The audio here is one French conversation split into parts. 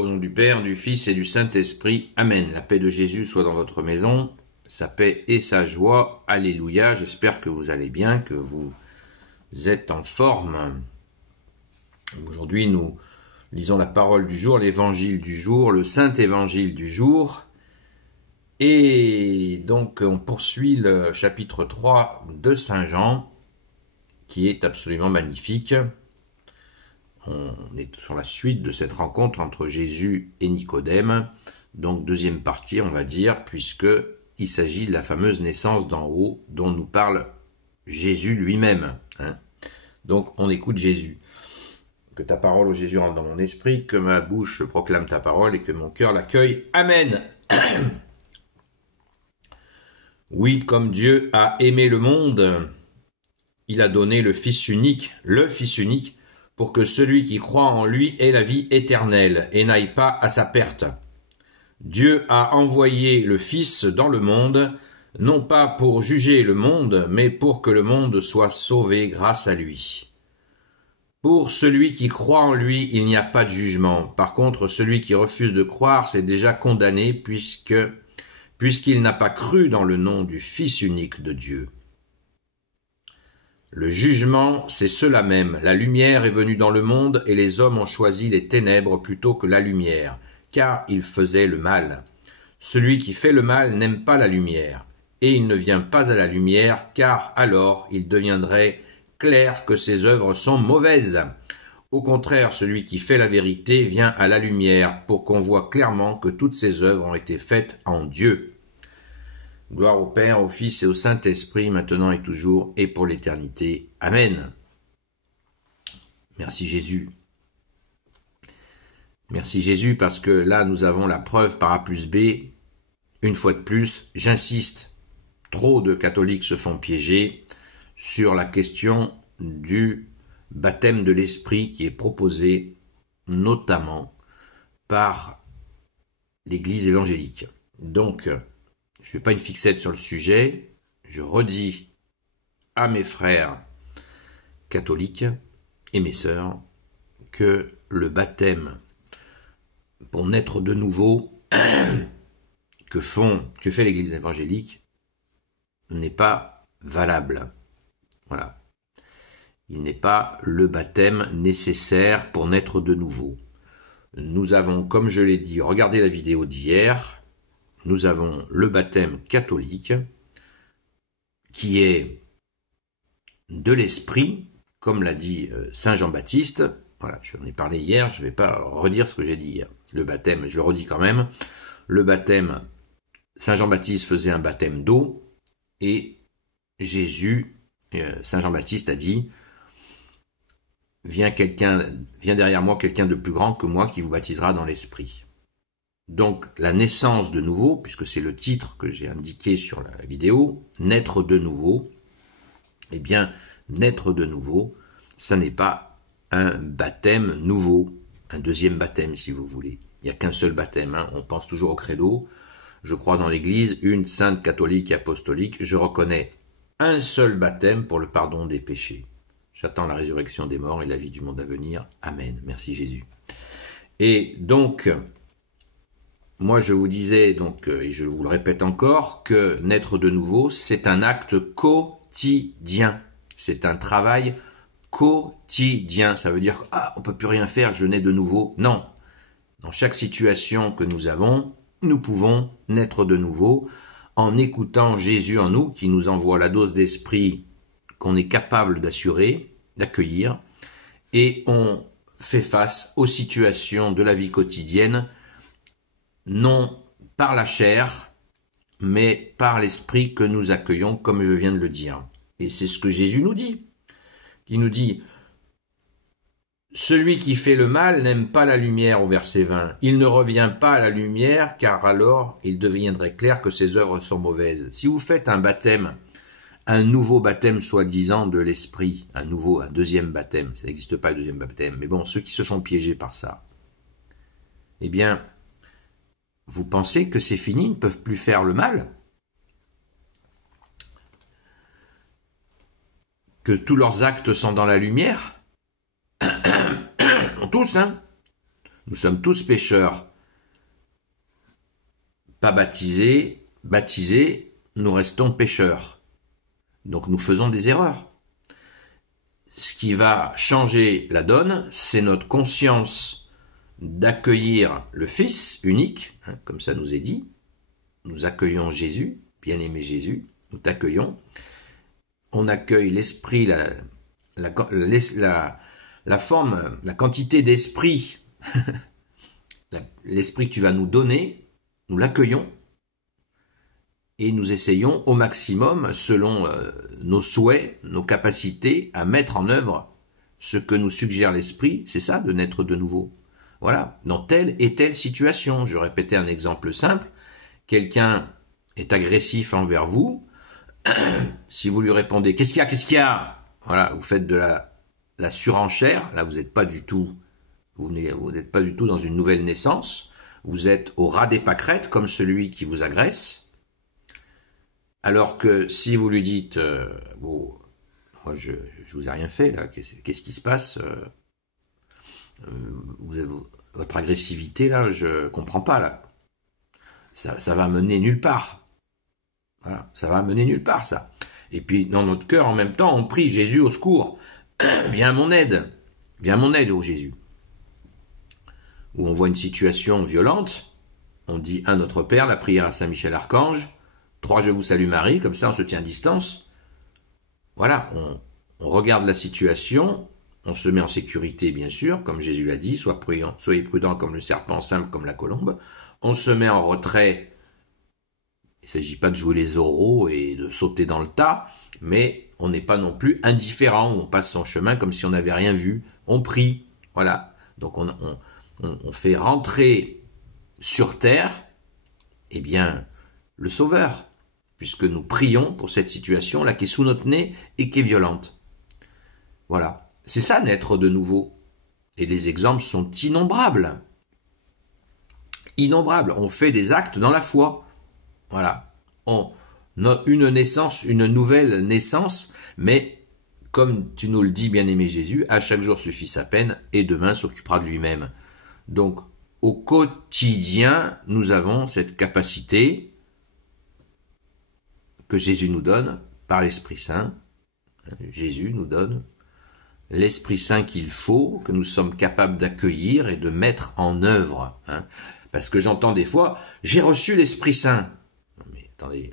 Au nom du Père, du Fils et du Saint-Esprit. Amen. La paix de Jésus soit dans votre maison, sa paix et sa joie. Alléluia. J'espère que vous allez bien, que vous êtes en forme. Aujourd'hui, nous lisons la parole du jour, l'évangile du jour, le Saint-Évangile du jour. Et donc, on poursuit le chapitre 3 de Saint Jean, qui est absolument magnifique. On est sur la suite de cette rencontre entre Jésus et Nicodème. Donc, deuxième partie, on va dire, puisqu'il s'agit de la fameuse naissance d'en haut dont nous parle Jésus lui-même. Donc, on écoute Jésus. Que ta parole, ô Jésus, rentre dans mon esprit, que ma bouche proclame ta parole et que mon cœur l'accueille. Amen. Oui, comme Dieu a aimé le monde, il a donné le Fils unique, pour que celui qui croit en lui ait la vie éternelle et n'aille pas à sa perte. Dieu a envoyé le Fils dans le monde, non pas pour juger le monde, mais pour que le monde soit sauvé grâce à lui. Pour celui qui croit en lui, il n'y a pas de jugement. Par contre, celui qui refuse de croire, c'est déjà condamné, puisqu'il n'a pas cru dans le nom du Fils unique de Dieu. Le jugement, c'est cela même. La lumière est venue dans le monde et les hommes ont choisi les ténèbres plutôt que la lumière, car ils faisaient le mal. Celui qui fait le mal n'aime pas la lumière, et il ne vient pas à la lumière, car alors il deviendrait clair que ses œuvres sont mauvaises. Au contraire, celui qui fait la vérité vient à la lumière, pour qu'on voit clairement que toutes ses œuvres ont été faites en Dieu. Gloire au Père, au Fils et au Saint-Esprit, maintenant et toujours, et pour l'éternité. Amen. Merci Jésus. Merci Jésus, parce que là, nous avons la preuve par A plus B. Une fois de plus, j'insiste, trop de catholiques se font piéger sur la question du baptême de l'Esprit qui est proposé notamment par l'Église évangélique. Donc, je ne fais pas une fixette sur le sujet, je redis à mes frères catholiques et mes sœurs que le baptême pour naître de nouveau que fait l'Église évangélique n'est pas valable. Voilà. Il n'est pas le baptême nécessaire pour naître de nouveau. Nous avons, comme je l'ai dit, regardez la vidéo d'hier, nous avons le baptême catholique qui est de l'esprit, comme l'a dit Saint Jean-Baptiste. Voilà, j'en ai parlé hier, je ne vais pas redire ce que j'ai dit hier. Le baptême, je le redis quand même, le baptême, Saint Jean-Baptiste faisait un baptême d'eau et Jésus, Saint Jean-Baptiste a dit « Vient derrière moi quelqu'un de plus grand que moi qui vous baptisera dans l'esprit ». Donc, la naissance de nouveau, puisque c'est le titre que j'ai indiqué sur la vidéo, naître de nouveau, eh bien, naître de nouveau, ça n'est pas un baptême nouveau, un deuxième baptême, si vous voulez. Il n'y a qu'un seul baptême, on pense toujours au credo. Je crois dans l'Église, une sainte catholique et apostolique. Je reconnais un seul baptême pour le pardon des péchés. J'attends la résurrection des morts et la vie du monde à venir. Amen. Merci Jésus. Et donc, moi, je vous disais, et je vous le répète encore, que naître de nouveau, c'est un acte quotidien. C'est un travail quotidien. Ça veut dire, on peut plus rien faire, je nais de nouveau. Non. Dans chaque situation que nous avons, nous pouvons naître de nouveau en écoutant Jésus en nous, qui nous envoie la dose d'esprit qu'on est capable d'assurer, d'accueillir, et on fait face aux situations de la vie quotidienne, non par la chair, mais par l'esprit que nous accueillons, comme je viens de le dire. Et c'est ce que Jésus nous dit. Il nous dit, celui qui fait le mal n'aime pas la lumière, au verset 20. Il ne revient pas à la lumière, car alors il deviendrait clair que ses œuvres sont mauvaises. Si vous faites un baptême, un nouveau baptême soi-disant de l'esprit, un deuxième baptême, ça n'existe pas le deuxième baptême, mais bon, ceux qui se font piéger par ça, eh bien, vous pensez que c'est fini, ils ne peuvent plus faire le mal? Que tous leurs actes sont dans la lumière? Tous, Nous sommes tous pécheurs. Pas baptisés, baptisés, nous restons pécheurs. Donc nous faisons des erreurs. Ce qui va changer la donne, c'est notre conscience d'accueillir le Fils unique, comme ça nous est dit. Nous accueillons Jésus, bien-aimé Jésus, nous t'accueillons. On accueille l'esprit, la forme, la quantité d'esprit, l'esprit que tu vas nous donner, nous l'accueillons et nous essayons au maximum, selon nos souhaits, nos capacités, à mettre en œuvre ce que nous suggère l'esprit, c'est ça, de naître de nouveau. Voilà, dans telle et telle situation. Je répétais un exemple simple. Quelqu'un est agressif envers vous. Si vous lui répondez « Qu'est-ce qu'il y a ?» Voilà, vous faites de la surenchère. Là, vous n'êtes pas du tout, vous n'êtes pas du tout dans une nouvelle naissance. Vous êtes au ras des pâquerettes, comme celui qui vous agresse. Alors que si vous lui dites bon, moi je vous ai rien fait là, qu'est-ce qui se passe, votre agressivité là, je comprends pas là. Ça va mener nulle part. Voilà, ça va mener nulle part ça. Et puis dans notre cœur en même temps, on prie Jésus au secours. Viens à mon aide. Viens à mon aide, ô Jésus. Où on voit une situation violente, on dit un Notre Père, la prière à Saint Michel Archange, 3 Je vous salue Marie, comme ça on se tient à distance. Voilà, on regarde la situation, on se met en sécurité bien sûr, comme Jésus l'a dit, soyez prudents comme le serpent, simple comme la colombe. On se met en retrait, il ne s'agit pas de jouer les oraux et de sauter dans le tas, mais on n'est pas non plus indifférent, on passe son chemin comme si on n'avait rien vu, on prie, voilà. Donc on fait rentrer sur terre, eh bien, le Sauveur, puisque nous prions pour cette situation-là qui est sous notre nez et qui est violente. Voilà, c'est ça naître de nouveau. Et les exemples sont innombrables. Innombrables. On fait des actes dans la foi. Voilà. On a une naissance, une nouvelle naissance, mais comme tu nous le dis, bien-aimé Jésus, à chaque jour suffit sa peine et demain s'occupera de lui-même. Donc, au quotidien, nous avons cette capacité que Jésus nous donne par l'Esprit Saint. Jésus nous donne l'Esprit Saint qu'il faut, que nous sommes capables d'accueillir et de mettre en œuvre. Parce que j'entends des fois, j'ai reçu l'Esprit Saint. Non mais attendez,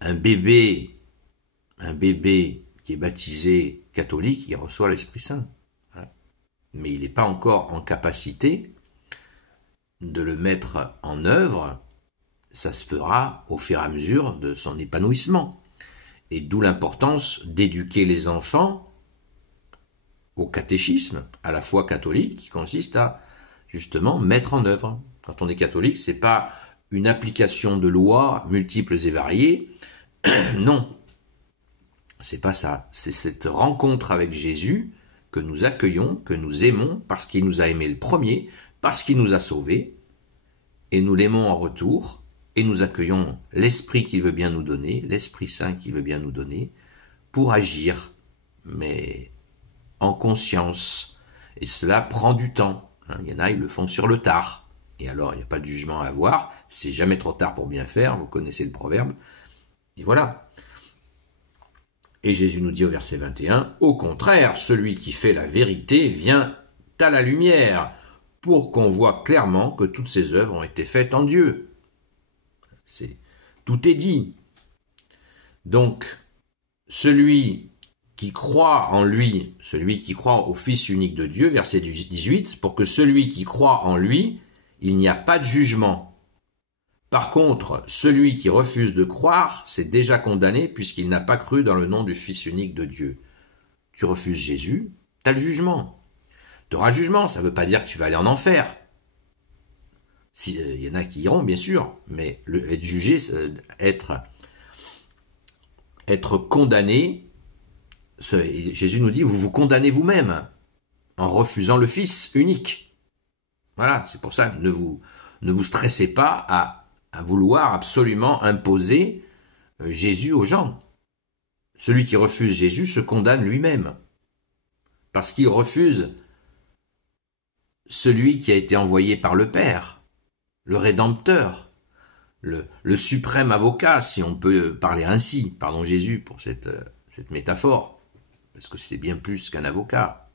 un bébé qui est baptisé catholique, il reçoit l'Esprit Saint. Mais il n'est pas encore en capacité de le mettre en œuvre. Ça se fera au fur et à mesure de son épanouissement. Et d'où l'importance d'éduquer les enfants au catéchisme, à la foi catholique, qui consiste à justement mettre en œuvre. Quand on est catholique, c'est pas une application de lois multiples et variées. Non, c'est pas ça. C'est cette rencontre avec Jésus que nous accueillons, que nous aimons, parce qu'il nous a aimés le premier, parce qu'il nous a sauvés, et nous l'aimons en retour, et nous accueillons l'Esprit qu'il veut bien nous donner, l'Esprit Saint qu'il veut bien nous donner, pour agir, mais en conscience. Et cela prend du temps. Il y en a, ils le font sur le tard. Et alors, il n'y a pas de jugement à avoir. C'est jamais trop tard pour bien faire. Vous connaissez le proverbe. Et voilà. Et Jésus nous dit au verset 21, « Au contraire, celui qui fait la vérité vient à la lumière, pour qu'on voit clairement que toutes ses œuvres ont été faites en Dieu. » Tout est dit. Donc, celui qui croit en lui, celui qui croit au Fils unique de Dieu, verset 18, pour que celui qui croit en lui, il n'y a pas de jugement. Par contre, celui qui refuse de croire, c'est déjà condamné puisqu'il n'a pas cru dans le nom du Fils unique de Dieu. Tu refuses Jésus, tu as le jugement. Tu auras le jugement, ça ne veut pas dire que tu vas aller en enfer. Il y en a qui iront, bien sûr, mais être jugé, être condamné, Jésus nous dit, vous vous condamnez vous-même en refusant le Fils unique. Voilà, c'est pour ça, ne vous stressez pas à vouloir absolument imposer Jésus aux gens. Celui qui refuse Jésus se condamne lui-même, parce qu'il refuse celui qui a été envoyé par le Père, le Rédempteur, le suprême avocat, si on peut parler ainsi. Pardon Jésus pour cette métaphore, parce que c'est bien plus qu'un avocat.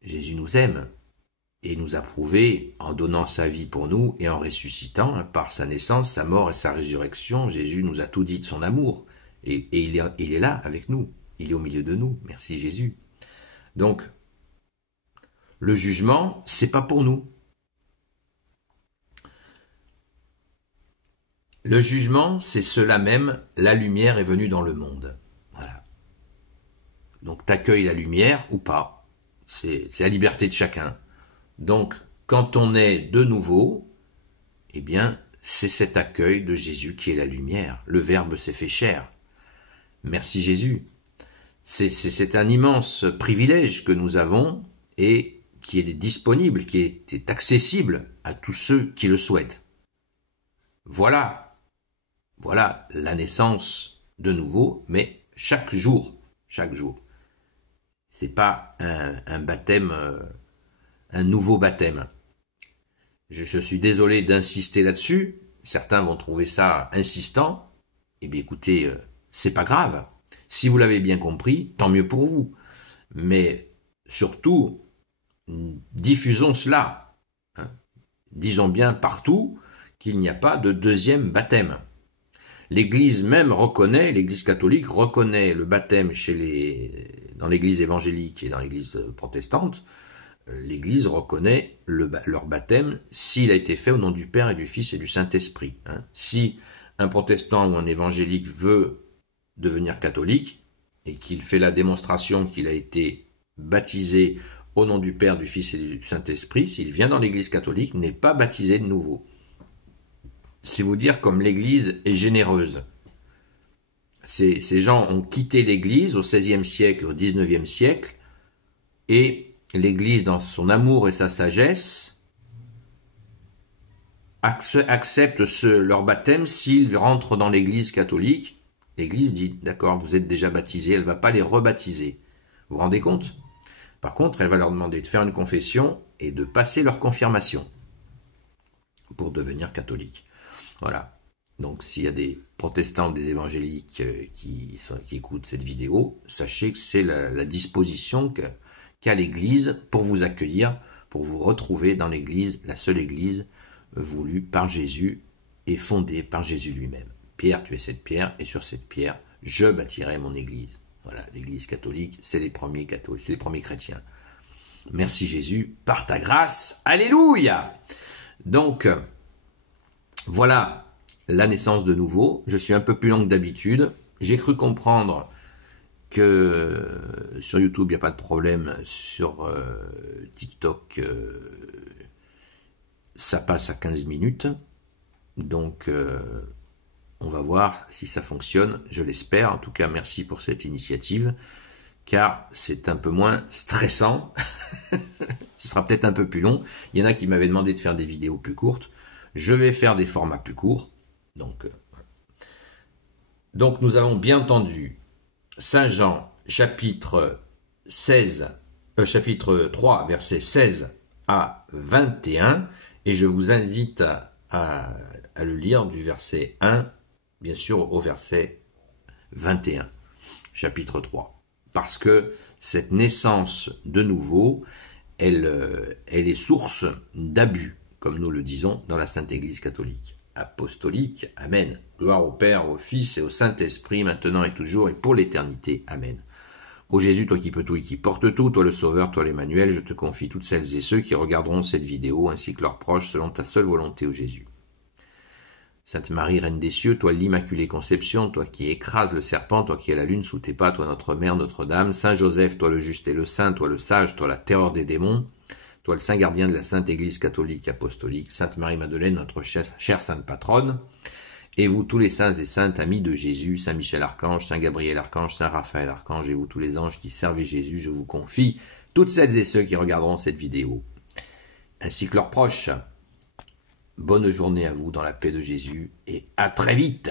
Jésus nous aime et nous a prouvé en donnant sa vie pour nous et en ressuscitant, par sa naissance, sa mort et sa résurrection. Jésus nous a tout dit de son amour et il est là avec nous, il est au milieu de nous. Merci Jésus. Donc, le jugement, c'est pas pour nous. Le jugement, c'est cela même, la lumière est venue dans le monde. Voilà. Donc, t'accueilles la lumière ou pas. C'est la liberté de chacun. Donc, quand on est de nouveau, eh bien, c'est cet accueil de Jésus qui est la lumière. Le Verbe s'est fait chair. Merci Jésus. C'est un immense privilège que nous avons et qui est disponible, qui est accessible à tous ceux qui le souhaitent. Voilà la naissance de nouveau, mais chaque jour. C'est pas un baptême, un nouveau baptême. Je suis désolé d'insister là-dessus. Certains vont trouver ça insistant. Eh bien, écoutez, c'est pas grave. Si vous l'avez bien compris, tant mieux pour vous. Mais surtout, diffusons cela. Disons bien partout qu'il n'y a pas de deuxième baptême. L'Église même reconnaît, l'Église catholique reconnaît le baptême dans l'Église évangélique et dans l'Église protestante. L'Église reconnaît leur baptême s'il a été fait au nom du Père et du Fils et du Saint-Esprit. Si un protestant ou un évangélique veut devenir catholique et qu'il fait la démonstration qu'il a été baptisé au nom du Père, du Fils et du Saint-Esprit, s'il vient dans l'Église catholique, n'est pas baptisé de nouveau. C'est vous dire comme l'Église est généreuse. Ces gens ont quitté l'Église au XVIe siècle, au XIXe siècle, et l'Église, dans son amour et sa sagesse, accepte leur baptême s'ils rentrent dans l'Église catholique. L'Église dit, d'accord, vous êtes déjà baptisés, elle ne va pas les rebaptiser. Vous vous rendez compte? Par contre, elle va leur demander de faire une confession et de passer leur confirmation pour devenir catholique. Voilà. Donc, s'il y a des protestants ou des évangéliques qui écoutent cette vidéo, sachez que c'est la disposition qu'a l'Église pour vous accueillir, pour vous retrouver dans l'Église, la seule Église voulue par Jésus et fondée par Jésus lui-même. Pierre, tu es cette pierre, et sur cette pierre, je bâtirai mon Église. Voilà, l'Église catholique, c'est les premiers catholiques, c'est les premiers chrétiens. Merci Jésus, par ta grâce, alléluia. Donc, voilà la naissance de nouveau. Je suis un peu plus long que d'habitude. J'ai cru comprendre que sur YouTube, il n'y a pas de problème. Sur TikTok, ça passe à 15 minutes. Donc, on va voir si ça fonctionne. Je l'espère. En tout cas, merci pour cette initiative, car c'est un peu moins stressant. Ce sera peut-être un peu plus long. Il y en a qui m'avaient demandé de faire des vidéos plus courtes. Je vais faire des formats plus courts. Donc nous avons bien entendu Saint Jean, chapitre 3, versets 16 à 21, et je vous invite à le lire du verset 1, bien sûr, au verset 21, chapitre 3. Parce que cette naissance de nouveau, elle est source d'abus, comme nous le disons dans la Sainte Église catholique apostolique. Amen. Gloire au Père, au Fils et au Saint-Esprit, maintenant et toujours et pour l'éternité. Amen. Ô Jésus, toi qui peux tout et qui portes tout, toi le Sauveur, toi l'Emmanuel, je te confie toutes celles et ceux qui regarderont cette vidéo, ainsi que leurs proches, selon ta seule volonté, ô Jésus. Sainte Marie, Reine des cieux, toi l'Immaculée Conception, toi qui écrases le serpent, toi qui as la lune sous tes pas, toi notre Mère, Notre-Dame, Saint Joseph, toi le juste et le saint, toi le sage, toi la terreur des démons, toi le saint gardien de la Sainte Église catholique apostolique, Sainte Marie-Madeleine, notre chère sainte patronne, et vous tous les saints et saintes amis de Jésus, Saint Michel Archange, Saint Gabriel Archange, Saint Raphaël Archange, et vous tous les anges qui servez Jésus, je vous confie toutes celles et ceux qui regarderont cette vidéo, ainsi que leurs proches. Bonne journée à vous dans la paix de Jésus, et à très vite.